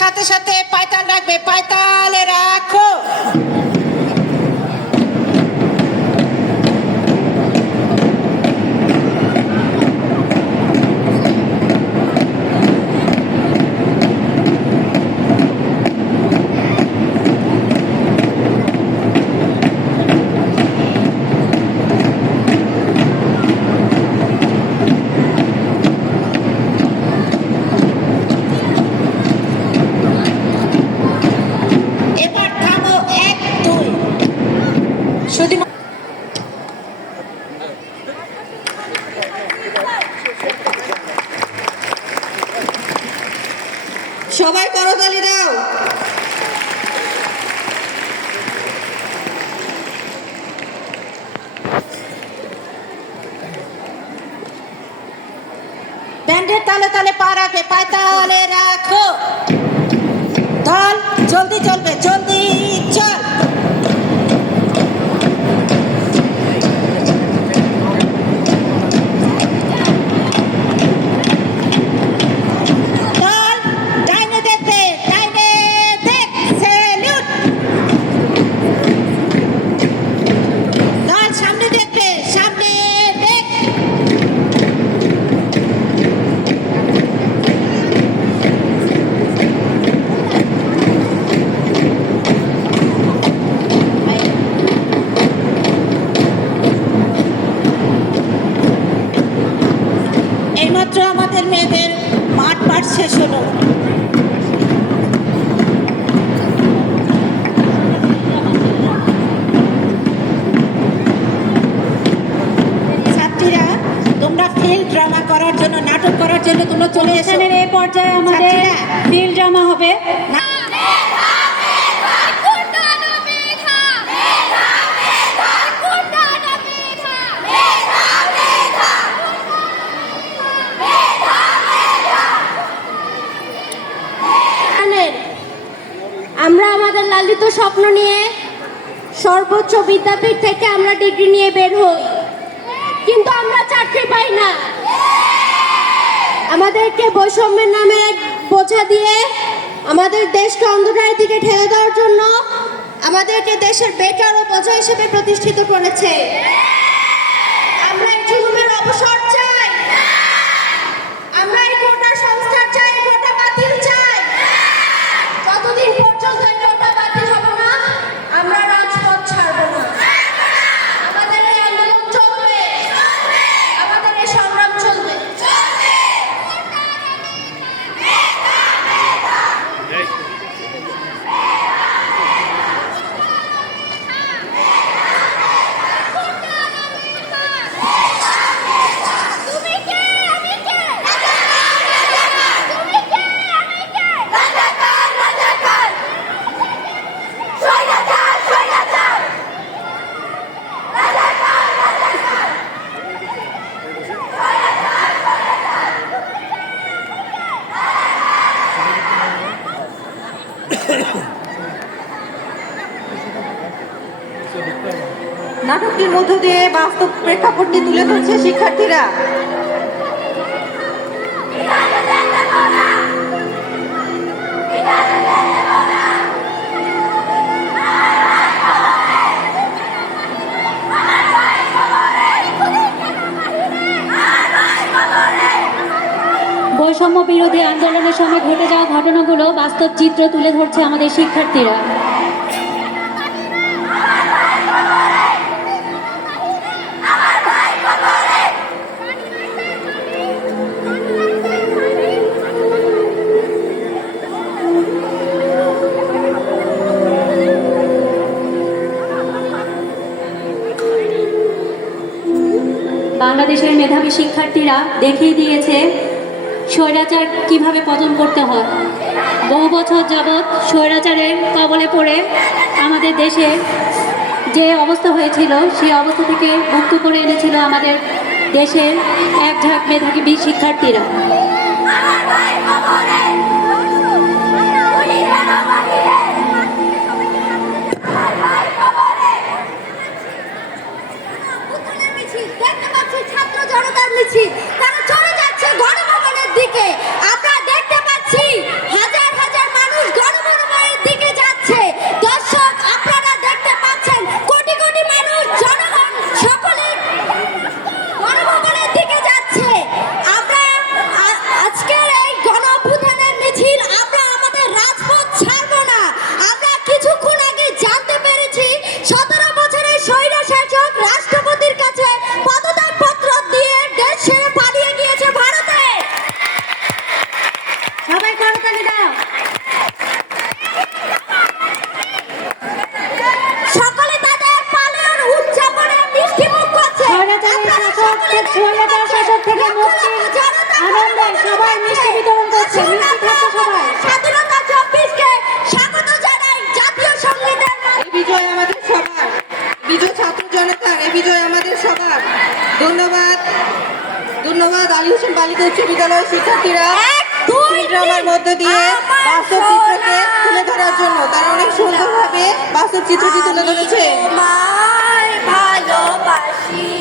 সাথে সাথে পায়তাল রাখবে, পায়তালে রাখো। সবাই করতালি দাও। ব্যান্ডের তালে তালে পা রাখবে, পায়তালে রাখো। দল জলদি চলবে, জলদি চল। এইমাত্র আমাদের মেয়েদের মাঠ পাঠ শেষ হলো। ছাত্রীরা তোমরা ফিল্ড ড্রামা করার জন্য, নাটক করার জন্য তোমরা চলে এসো। এই পর্যায়ে আমাদের ফিল্ড ড্রামা হবে। আমরা আমাদের লালিত স্বপ্ন নিয়ে সর্বোচ্চ বিদ্যাপীঠ থেকে আমরা ডিগ্রি নিয়ে বের হই, কিন্তু আমরা চাকরি পাই না। আমাদেরকে বৈষম্যের নামে এক বোঝা দিয়ে আমাদের দেশকে অন্ধকারের দিকে ঠেলে দেওয়ার জন্য আমাদেরকে দেশের বেকার ও বোঝা হিসেবে প্রতিষ্ঠিত করেছে। আমরা এই জুলুমের অবসর চাই, আমরা এই কোটার সংস্কার চাই, কোটা বাতিল চাই। যতদিন পর্যন্ত এই কোটা বাতিল হবে না, আমরা রাজপথ ছাড়বো না। আমাদের এই আন্দোলন চলবে, আমাদের এই সংগ্রাম চলবে। নাটকটির মধ্য দিয়ে বাস্তব প্রেক্ষাপটটি তুলে ধরছে শিক্ষার্থীরা। বৈষম্য বিরোধী আন্দোলনের সময় ঘটে যাওয়া ঘটনাগুলো বাস্তব চিত্র তুলে ধরছে আমাদের শিক্ষার্থীরা। বাংলাদেশের মেধাবী শিক্ষার্থীরা দেখিয়ে দিয়েছে স্বৈরাচার কিভাবে পতন করতে হয়। বহু বছর যাবৎ স্বৈরাচারের কবলে পড়ে আমাদের দেশে যে অবস্থা হয়েছিল, সেই অবস্থা থেকে মুক্ত করে এনেছিল আমাদের দেশের এক ঝাঁক মেধাবী শিক্ষার্থীরা। ছাত্র জনতার মিছিল, তারা চলে যাচ্ছে গণভবনের দিকে। আমরা দেখতে পাচ্ছি হাজার হাজার মানুষ সবাই মিষ্টি বিতরণ করছে, মিষ্টি খাচ্ছে সবাই। স্বাধীনতা 24-কে স্বাগত জানাই জাতীয় সঙ্গীতের এই বিজয় আমাদের সবার, বিজয় ছাত্র জনতার, এই বিজয় আমাদের সবার। ধন্যবাদ, ধন্যবাদ আলী হোসেন বালিকা উচ্চ বিদ্যালয়ের শিক্ষার্থীরা ড্রামার মধ্য দিয়ে বাস্তব চিত্রকে তুলে ধরার জন্য। তারা অনেক সুন্দরভাবে বাস্তব চিত্রটি তুলে ধরেছে। ভালোবাসি